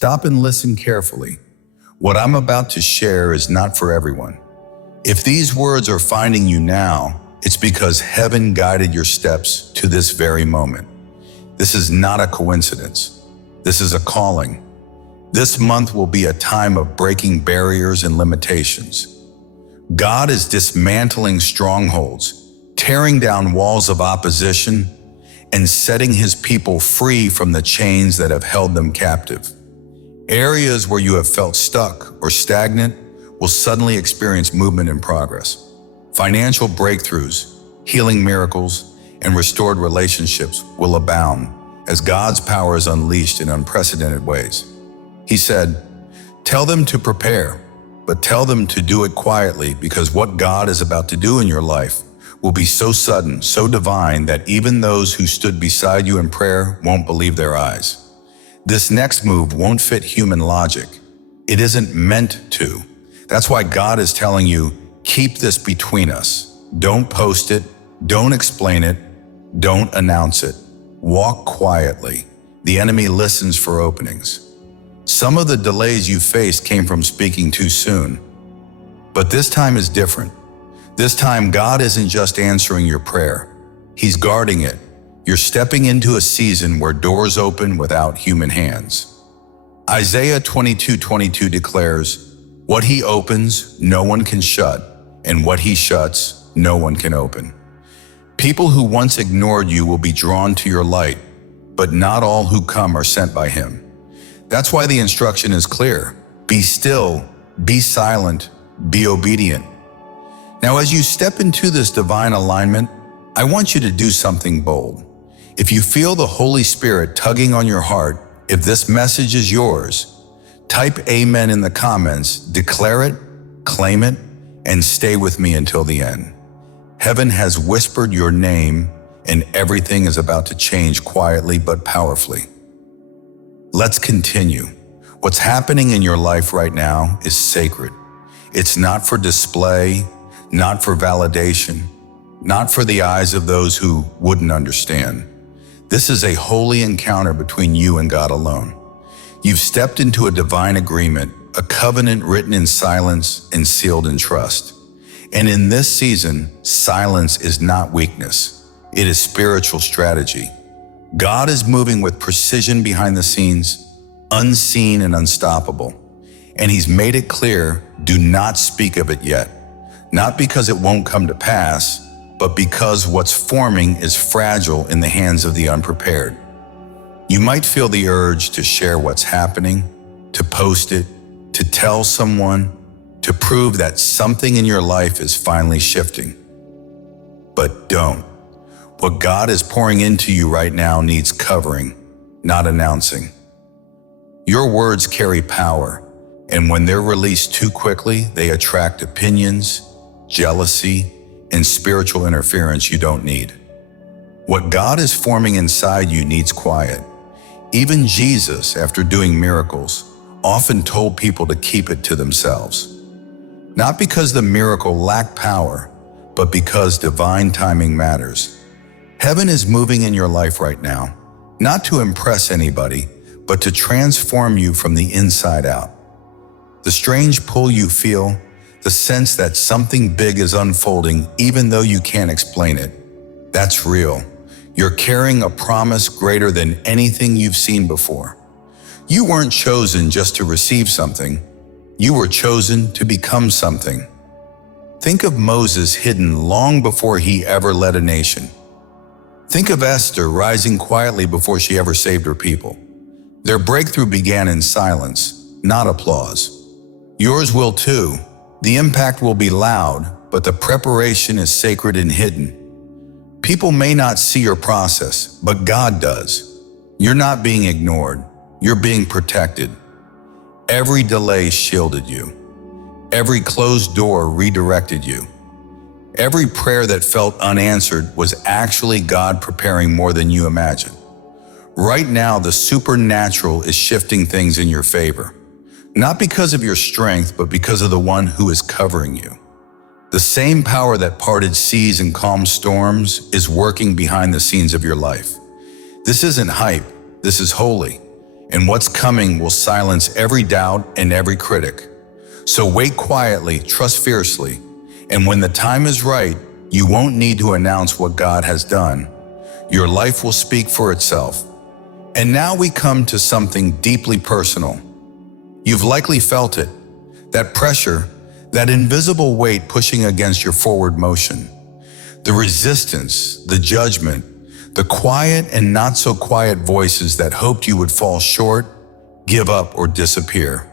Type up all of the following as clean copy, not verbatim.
Stop and listen carefully. What I'm about to share is not for everyone. If these words are finding you now, it's because heaven guided your steps to this very moment. This is not a coincidence. This is a calling. This month will be a time of breaking barriers and limitations. God is dismantling strongholds, tearing down walls of opposition, and setting his people free from the chains that have held them captive. Areas where you have felt stuck or stagnant will suddenly experience movement and progress. Financial breakthroughs, healing miracles, and restored relationships will abound as God's power is unleashed in unprecedented ways. He said, "Tell them to prepare, but tell them to do it quietly, because what God is about to do in your life will be so sudden, so divine, that even those who stood beside you in prayer won't believe their eyes." This next move won't fit human logic. It isn't meant to. That's why God is telling you, keep this between us. Don't post it, don't explain it, don't announce it. Walk quietly. The enemy listens for openings. Some of the delays you faced came from speaking too soon. But this time is different. This time, God isn't just answering your prayer. He's guarding it. You're stepping into a season where doors open without human hands. Isaiah 22:22 declares, "What he opens, no one can shut, and what he shuts, no one can open." People who once ignored you will be drawn to your light, but not all who come are sent by him. That's why the instruction is clear. Be still, be silent, be obedient. Now, as you step into this divine alignment, I want you to do something bold. If you feel the Holy Spirit tugging on your heart, if this message is yours, type amen in the comments, declare it, claim it, and stay with me until the end. Heaven has whispered your name, and everything is about to change quietly but powerfully. Let's continue. What's happening in your life right now is sacred. It's not for display, not for validation, not for the eyes of those who wouldn't understand. This is a holy encounter between you and God alone. You've stepped into a divine agreement, a covenant written in silence and sealed in trust. And in this season, silence is not weakness. It is spiritual strategy. God is moving with precision behind the scenes, unseen and unstoppable. And he's made it clear, do not speak of it yet. Not because it won't come to pass, but because what's forming is fragile in the hands of the unprepared. You might feel the urge to share what's happening, to post it, to tell someone, to prove that something in your life is finally shifting. But don't. What God is pouring into you right now needs covering, not announcing. Your words carry power, and when they're released too quickly, they attract opinions, jealousy, and spiritual interference you don't need. What God is forming inside you needs quiet. Even Jesus, after doing miracles, often told people to keep it to themselves. Not because the miracle lacked power, but because divine timing matters. Heaven is moving in your life right now, not to impress anybody, but to transform you from the inside out. The strange pull you feel, the sense that something big is unfolding even though you can't explain it, that's real. You're carrying a promise greater than anything you've seen before. You weren't chosen just to receive something. You were chosen to become something. Think of Moses hidden long before he ever led a nation. Think of Esther rising quietly before she ever saved her people. Their breakthrough began in silence, not applause. Yours will too. The impact will be loud, but the preparation is sacred and hidden. People may not see your process, but God does. You're not being ignored. You're being protected. Every delay shielded you. Every closed door redirected you. Every prayer that felt unanswered was actually God preparing more than you imagined. Right now, the supernatural is shifting things in your favor. Not because of your strength, but because of the one who is covering you. The same power that parted seas and calmed storms is working behind the scenes of your life. This isn't hype, this is holy. And what's coming will silence every doubt and every critic. So wait quietly, trust fiercely, and when the time is right, you won't need to announce what God has done. Your life will speak for itself. And now we come to something deeply personal. You've likely felt it, that pressure, that invisible weight pushing against your forward motion. The resistance, the judgment, the quiet and not so quiet voices that hoped you would fall short, give up, or disappear.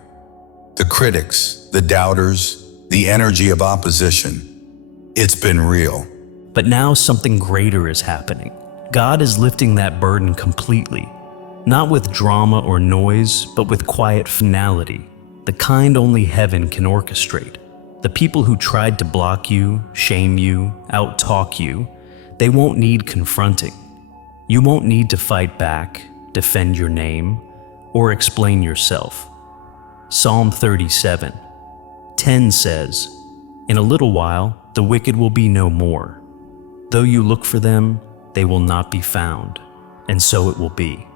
The critics, the doubters, the energy of opposition. It's been real. But now something greater is happening. God is lifting that burden completely, not with drama or noise, but with quiet finality, the kind only heaven can orchestrate. The people who tried to block you, shame you, out-talk you, they won't need confronting. You won't need to fight back, defend your name, or explain yourself. Psalm 37:10 says, "In a little while, the wicked will be no more. Though you look for them, they will not be found, and so it will be.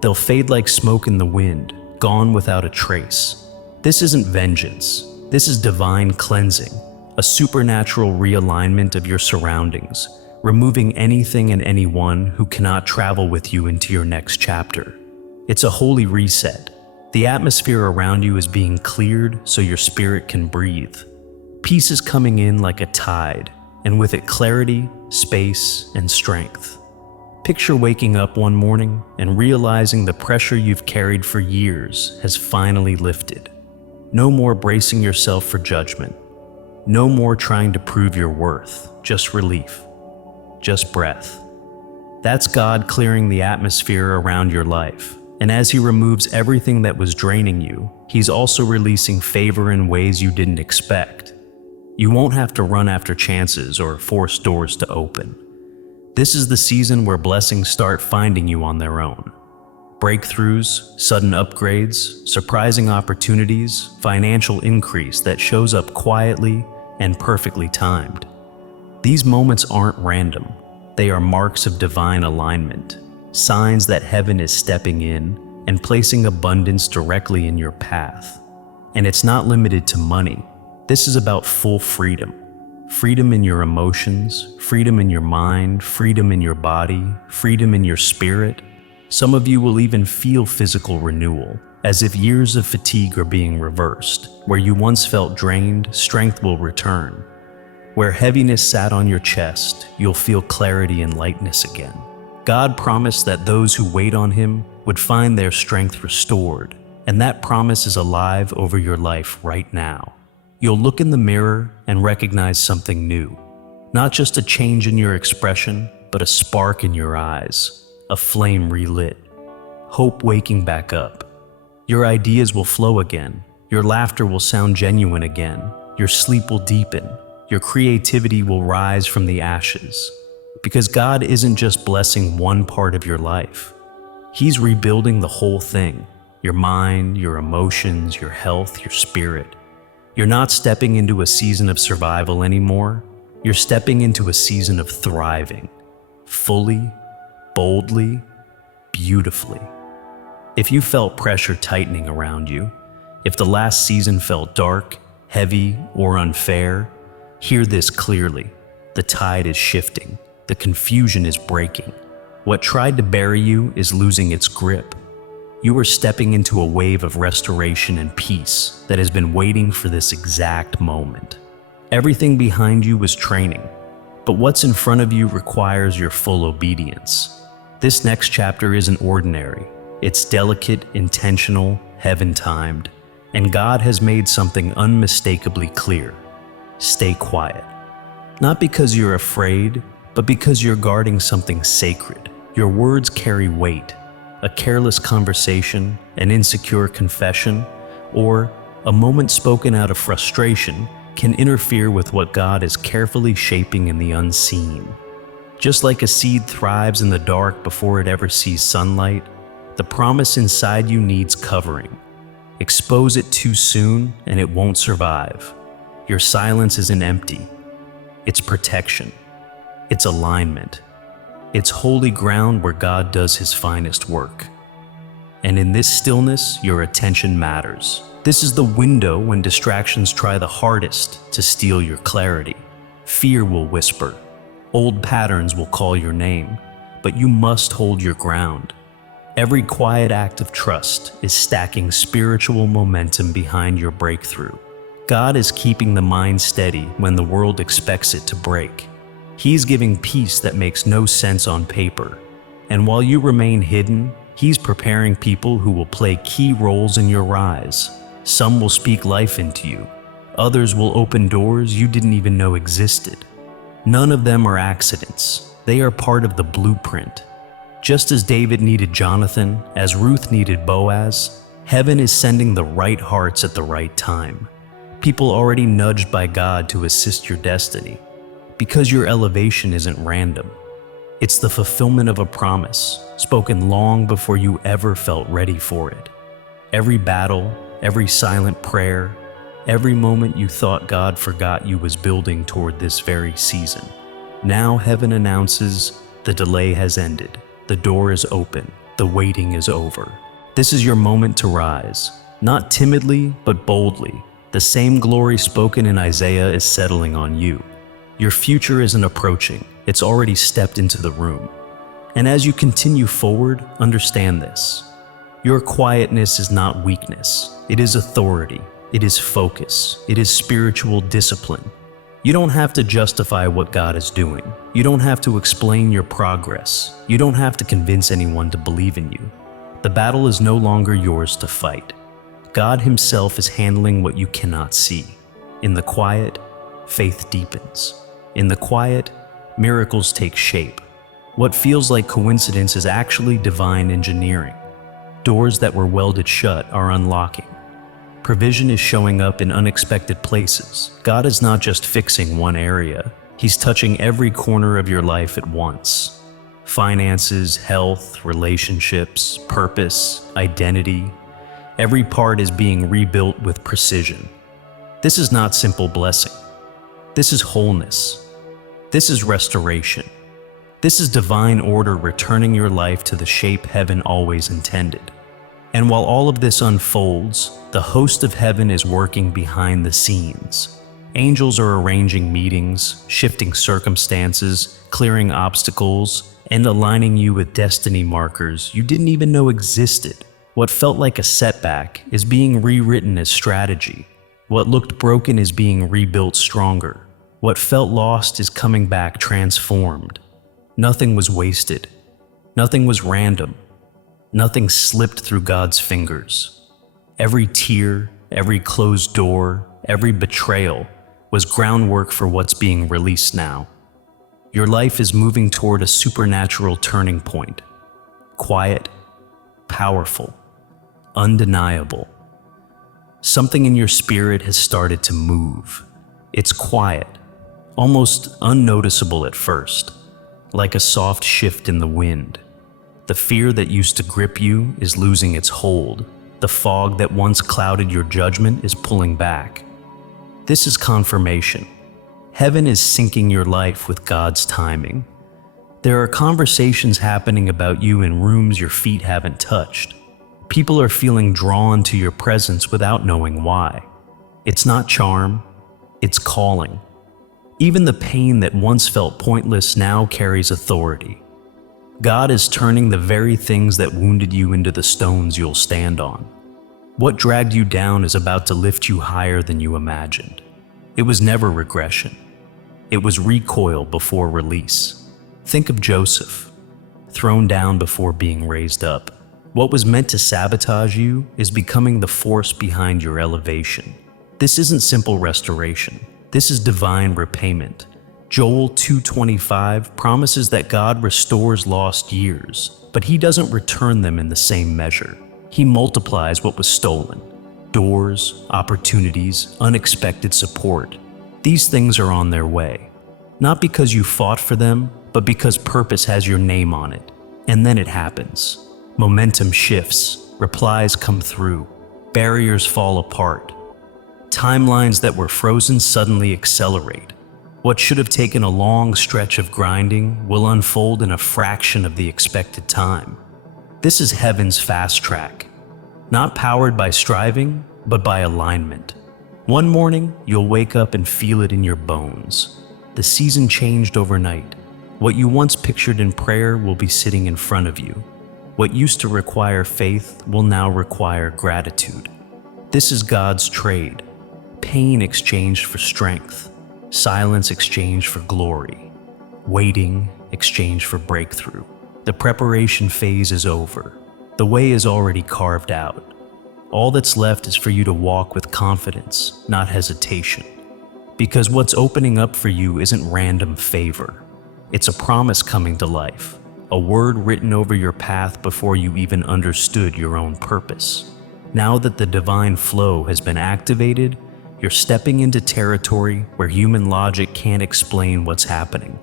They'll fade like smoke in the wind, gone without a trace." This isn't vengeance. This is divine cleansing, a supernatural realignment of your surroundings, removing anything and anyone who cannot travel with you into your next chapter. It's a holy reset. The atmosphere around you is being cleared so your spirit can breathe. Peace is coming in like a tide, and with it clarity, space, and strength. Picture waking up one morning and realizing the pressure you've carried for years has finally lifted. No more bracing yourself for judgment. No more trying to prove your worth, just relief. Just breath. That's God clearing the atmosphere around your life. And as He removes everything that was draining you, He's also releasing favor in ways you didn't expect. You won't have to run after chances or force doors to open. This is the season where blessings start finding you on their own. Breakthroughs, sudden upgrades, surprising opportunities, financial increase that shows up quietly and perfectly timed. These moments aren't random. They are marks of divine alignment, signs that heaven is stepping in and placing abundance directly in your path. And it's not limited to money. This is about full freedom. Freedom in your emotions, freedom in your mind, freedom in your body, freedom in your spirit. Some of you will even feel physical renewal, as if years of fatigue are being reversed. Where you once felt drained, strength will return. Where heaviness sat on your chest, you'll feel clarity and lightness again. God promised that those who wait on Him would find their strength restored, and that promise is alive over your life right now. You'll look in the mirror and recognize something new. Not just a change in your expression, but a spark in your eyes, a flame relit, hope waking back up. Your ideas will flow again, your laughter will sound genuine again, your sleep will deepen, your creativity will rise from the ashes. Because God isn't just blessing one part of your life. He's rebuilding the whole thing, your mind, your emotions, your health, your spirit. You're not stepping into a season of survival anymore. You're stepping into a season of thriving, fully, boldly, beautifully. If you felt pressure tightening around you, if the last season felt dark, heavy, or unfair, hear this clearly. The tide is shifting. The confusion is breaking. What tried to bury you is losing its grip. You are stepping into a wave of restoration and peace that has been waiting for this exact moment. Everything behind you was training, but what's in front of you requires your full obedience. This next chapter isn't ordinary. It's delicate, intentional, heaven-timed, and God has made something unmistakably clear. Stay quiet. Not because you're afraid, but because you're guarding something sacred. Your words carry weight. A careless conversation, an insecure confession, or a moment spoken out of frustration can interfere with what God is carefully shaping in the unseen. Just like a seed thrives in the dark before it ever sees sunlight, the promise inside you needs covering. Expose it too soon and it won't survive. Your silence isn't empty. It's protection. It's alignment. It's holy ground where God does His finest work. And in this stillness, your attention matters. This is the window when distractions try the hardest to steal your clarity. Fear will whisper. Old patterns will call your name, but you must hold your ground. Every quiet act of trust is stacking spiritual momentum behind your breakthrough. God is keeping the mind steady when the world expects it to break. He's giving peace that makes no sense on paper. And while you remain hidden, He's preparing people who will play key roles in your rise. Some will speak life into you. Others will open doors you didn't even know existed. None of them are accidents. They are part of the blueprint. Just as David needed Jonathan, as Ruth needed Boaz, heaven is sending the right hearts at the right time. People already nudged by God to assist your destiny. Because your elevation isn't random. It's the fulfillment of a promise, spoken long before you ever felt ready for it. Every battle, every silent prayer, every moment you thought God forgot you was building toward this very season. Now heaven announces the delay has ended. The door is open. The waiting is over. This is your moment to rise, not timidly, but boldly. The same glory spoken in Isaiah is settling on you. Your future isn't approaching. It's already stepped into the room. And as you continue forward, understand this. Your quietness is not weakness. It is authority. It is focus. It is spiritual discipline. You don't have to justify what God is doing. You don't have to explain your progress. You don't have to convince anyone to believe in you. The battle is no longer yours to fight. God Himself is handling what you cannot see. In the quiet, faith deepens. In the quiet, miracles take shape. What feels like coincidence is actually divine engineering. Doors that were welded shut are unlocking. Provision is showing up in unexpected places. God is not just fixing one area. He's touching every corner of your life at once. Finances, health, relationships, purpose, identity. Every part is being rebuilt with precision. This is not simple blessing. This is wholeness. This is restoration. This is divine order returning your life to the shape heaven always intended. And while all of this unfolds, the host of heaven is working behind the scenes. Angels are arranging meetings, shifting circumstances, clearing obstacles, and aligning you with destiny markers you didn't even know existed. What felt like a setback is being rewritten as strategy. What looked broken is being rebuilt stronger. What felt lost is coming back transformed. Nothing was wasted. Nothing was random. Nothing slipped through God's fingers. Every tear, every closed door, every betrayal was groundwork for what's being released now. Your life is moving toward a supernatural turning point. Quiet, powerful, undeniable. Something in your spirit has started to move. It's quiet, almost unnoticeable at first, like a soft shift in the wind. The fear that used to grip you is losing its hold. The fog that once clouded your judgment is pulling back. This is confirmation. Heaven is syncing your life with God's timing. There are conversations happening about you in rooms your feet haven't touched. People are feeling drawn to your presence without knowing why. It's not charm, it's calling. Even the pain that once felt pointless now carries authority. God is turning the very things that wounded you into the stones you'll stand on. What dragged you down is about to lift you higher than you imagined. It was never regression. It was recoil before release. Think of Joseph, thrown down before being raised up. What was meant to sabotage you is becoming the force behind your elevation. This isn't simple restoration. This is divine repayment. Joel 2:25 promises that God restores lost years, but He doesn't return them in the same measure. He multiplies what was stolen. Doors, opportunities, unexpected support. These things are on their way. Not because you fought for them, but because purpose has your name on it. And then it happens. Momentum shifts, replies come through, barriers fall apart. Timelines that were frozen suddenly accelerate. What should have taken a long stretch of grinding will unfold in a fraction of the expected time. This is heaven's fast track, not powered by striving, but by alignment. One morning, you'll wake up and feel it in your bones. The season changed overnight. What you once pictured in prayer will be sitting in front of you. What used to require faith will now require gratitude. This is God's trade. Pain exchanged for strength. Silence exchanged for glory. Waiting exchanged for breakthrough. The preparation phase is over. The way is already carved out. All that's left is for you to walk with confidence, not hesitation. Because what's opening up for you isn't random favor. It's a promise coming to life, a word written over your path before you even understood your own purpose. Now that the divine flow has been activated, you're stepping into territory where human logic can't explain what's happening.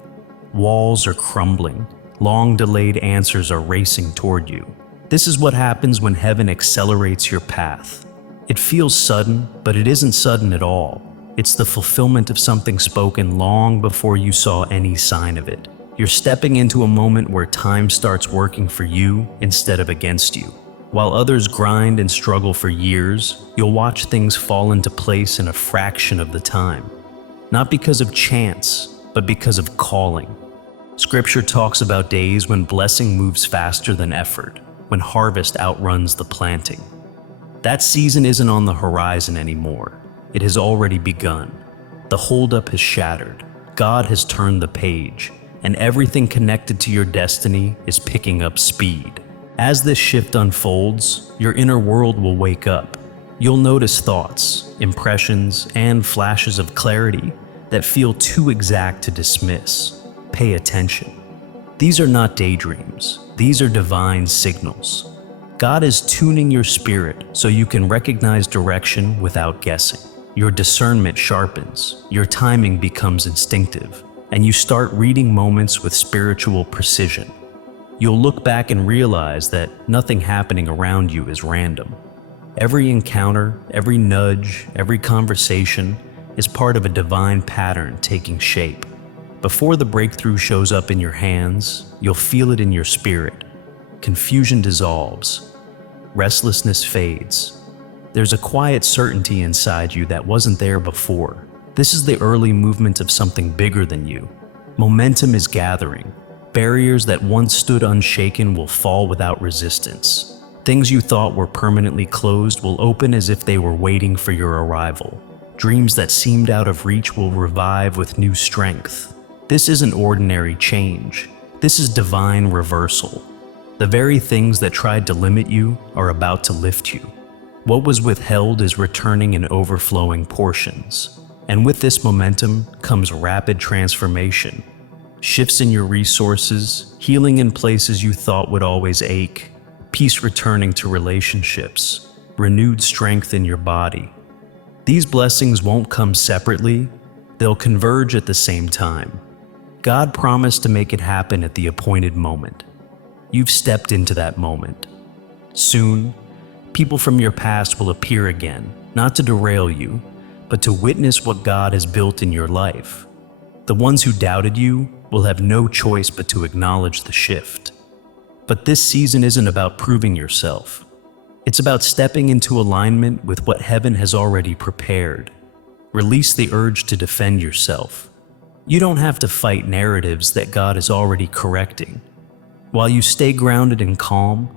Walls are crumbling. Long-delayed answers are racing toward you. This is what happens when heaven accelerates your path. It feels sudden, but it isn't sudden at all. It's the fulfillment of something spoken long before you saw any sign of it. You're stepping into a moment where time starts working for you instead of against you. While others grind and struggle for years, you'll watch things fall into place in a fraction of the time. Not because of chance, but because of calling. Scripture talks about days when blessing moves faster than effort, when harvest outruns the planting. That season isn't on the horizon anymore. It has already begun. The holdup has shattered. God has turned the page, and everything connected to your destiny is picking up speed. As this shift unfolds, your inner world will wake up. You'll notice thoughts, impressions, and flashes of clarity that feel too exact to dismiss. Pay attention. These are not daydreams. These are divine signals. God is tuning your spirit so you can recognize direction without guessing. Your discernment sharpens, your timing becomes instinctive, and you start reading moments with spiritual precision. You'll look back and realize that nothing happening around you is random. Every encounter, every nudge, every conversation is part of a divine pattern taking shape. Before the breakthrough shows up in your hands, you'll feel it in your spirit. Confusion dissolves. Restlessness fades. There's a quiet certainty inside you that wasn't there before. This is the early movement of something bigger than you. Momentum is gathering. Barriers that once stood unshaken will fall without resistance. Things you thought were permanently closed will open as if they were waiting for your arrival. Dreams that seemed out of reach will revive with new strength. This isn't ordinary change. This is divine reversal. The very things that tried to limit you are about to lift you. What was withheld is returning in overflowing portions. And with this momentum comes rapid transformation. Shifts in your resources, healing in places you thought would always ache, peace returning to relationships, renewed strength in your body. These blessings won't come separately, they'll converge at the same time. God promised to make it happen at the appointed moment. You've stepped into that moment. Soon, people from your past will appear again, not to derail you, but to witness what God has built in your life. The ones who doubted you will have no choice but to acknowledge the shift. But this season isn't about proving yourself. It's about stepping into alignment with what heaven has already prepared. Release the urge to defend yourself. You don't have to fight narratives that God is already correcting. While you stay grounded and calm,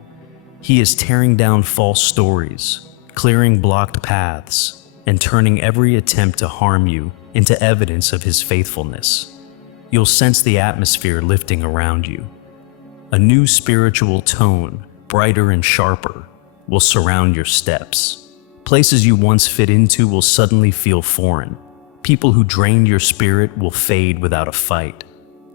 He is tearing down false stories, clearing blocked paths, and turning every attempt to harm you into evidence of His faithfulness. You'll sense the atmosphere lifting around you. A new spiritual tone, brighter and sharper, will surround your steps. Places you once fit into will suddenly feel foreign. People who drained your spirit will fade without a fight.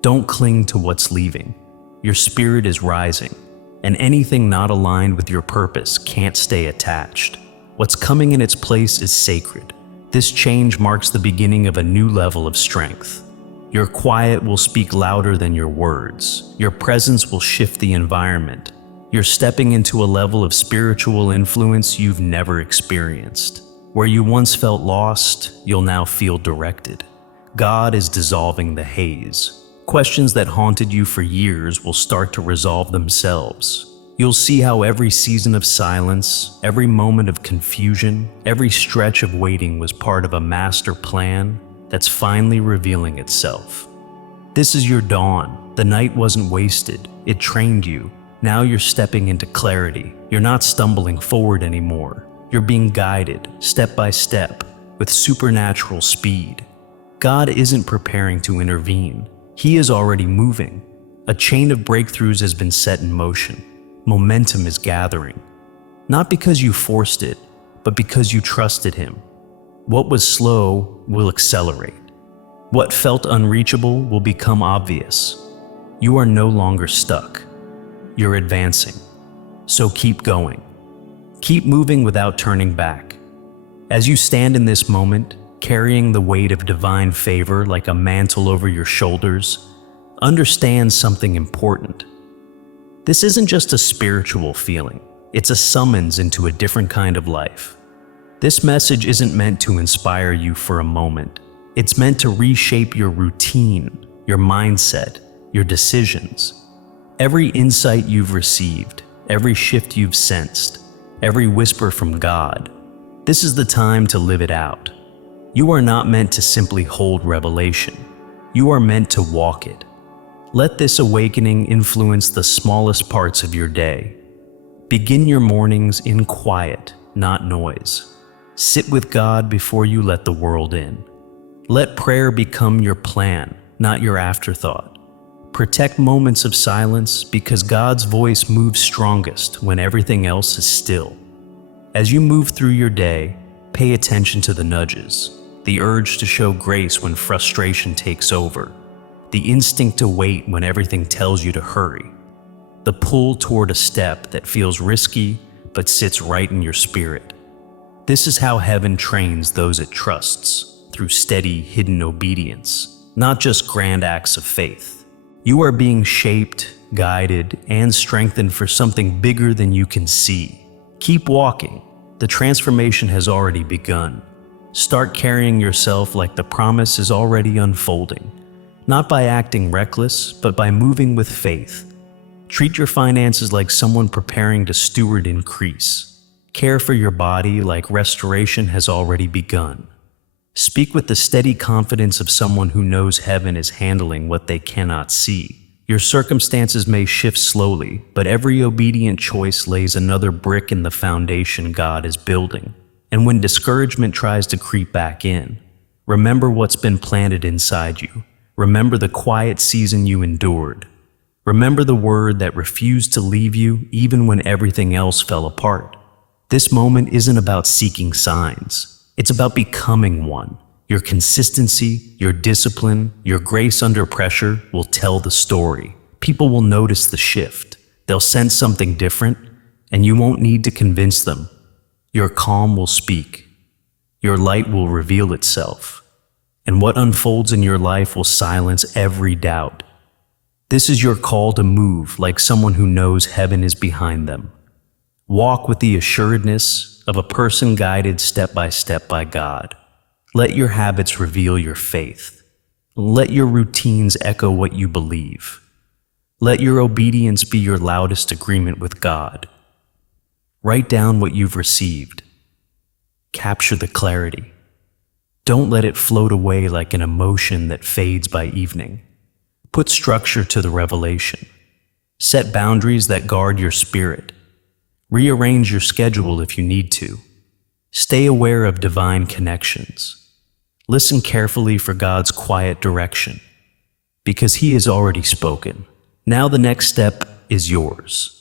Don't cling to what's leaving. Your spirit is rising, and anything not aligned with your purpose can't stay attached. What's coming in its place is sacred. This change marks the beginning of a new level of strength. Your quiet will speak louder than your words. Your presence will shift the environment. You're stepping into a level of spiritual influence you've never experienced. Where you once felt lost, you'll now feel directed. God is dissolving the haze. Questions that haunted you for years will start to resolve themselves. You'll see how every season of silence, every moment of confusion, every stretch of waiting was part of a master plan that's finally revealing itself. This is your dawn. The night wasn't wasted. It trained you. Now you're stepping into clarity. You're not stumbling forward anymore. You're being guided, step by step, with supernatural speed. God isn't preparing to intervene. He is already moving. A chain of breakthroughs has been set in motion. Momentum is gathering. Not because you forced it, but because you trusted Him. What was slow will accelerate. What felt unreachable will become obvious. You are no longer stuck. You're advancing. So keep going. Keep moving without turning back. As you stand in this moment, carrying the weight of divine favor like a mantle over your shoulders, understand something important. This isn't just a spiritual feeling. It's a summons into a different kind of life. This message isn't meant to inspire you for a moment. It's meant to reshape your routine, your mindset, your decisions. Every insight you've received, every shift you've sensed, every whisper from God, this is the time to live it out. You are not meant to simply hold revelation. You are meant to walk it. Let this awakening influence the smallest parts of your day. Begin your mornings in quiet, not noise. Sit with God before you let the world in. Let prayer become your plan, not your afterthought. Protect moments of silence because God's voice moves strongest when everything else is still. As you move through your day, pay attention to the nudges, the urge to show grace when frustration takes over, the instinct to wait when everything tells you to hurry, the pull toward a step that feels risky but sits right in your spirit. This is how heaven trains those it trusts, through steady, hidden obedience, not just grand acts of faith. You are being shaped, guided, and strengthened for something bigger than you can see. Keep walking. The transformation has already begun. Start carrying yourself like the promise is already unfolding. Not by acting reckless, but by moving with faith. Treat your finances like someone preparing to steward increase. Care for your body like restoration has already begun. Speak with the steady confidence of someone who knows heaven is handling what they cannot see. Your circumstances may shift slowly, but every obedient choice lays another brick in the foundation God is building. And when discouragement tries to creep back in, remember what's been planted inside you. Remember the quiet season you endured. Remember the word that refused to leave you even when everything else fell apart. This moment isn't about seeking signs. It's about becoming one. Your consistency, your discipline, your grace under pressure will tell the story. People will notice the shift. They'll sense something different, and you won't need to convince them. Your calm will speak. Your light will reveal itself. And what unfolds in your life will silence every doubt. This is your call to move like someone who knows heaven is behind them. Walk with the assuredness of a person guided step by God. Let your habits reveal your faith. Let your routines echo what you believe. Let your obedience be your loudest agreement with God. Write down what you've received. Capture the clarity. Don't let it float away like an emotion that fades by evening. Put structure to the revelation. Set boundaries that guard your spirit. Rearrange your schedule if you need to. Stay aware of divine connections. Listen carefully for God's quiet direction, because He has already spoken. Now the next step is yours.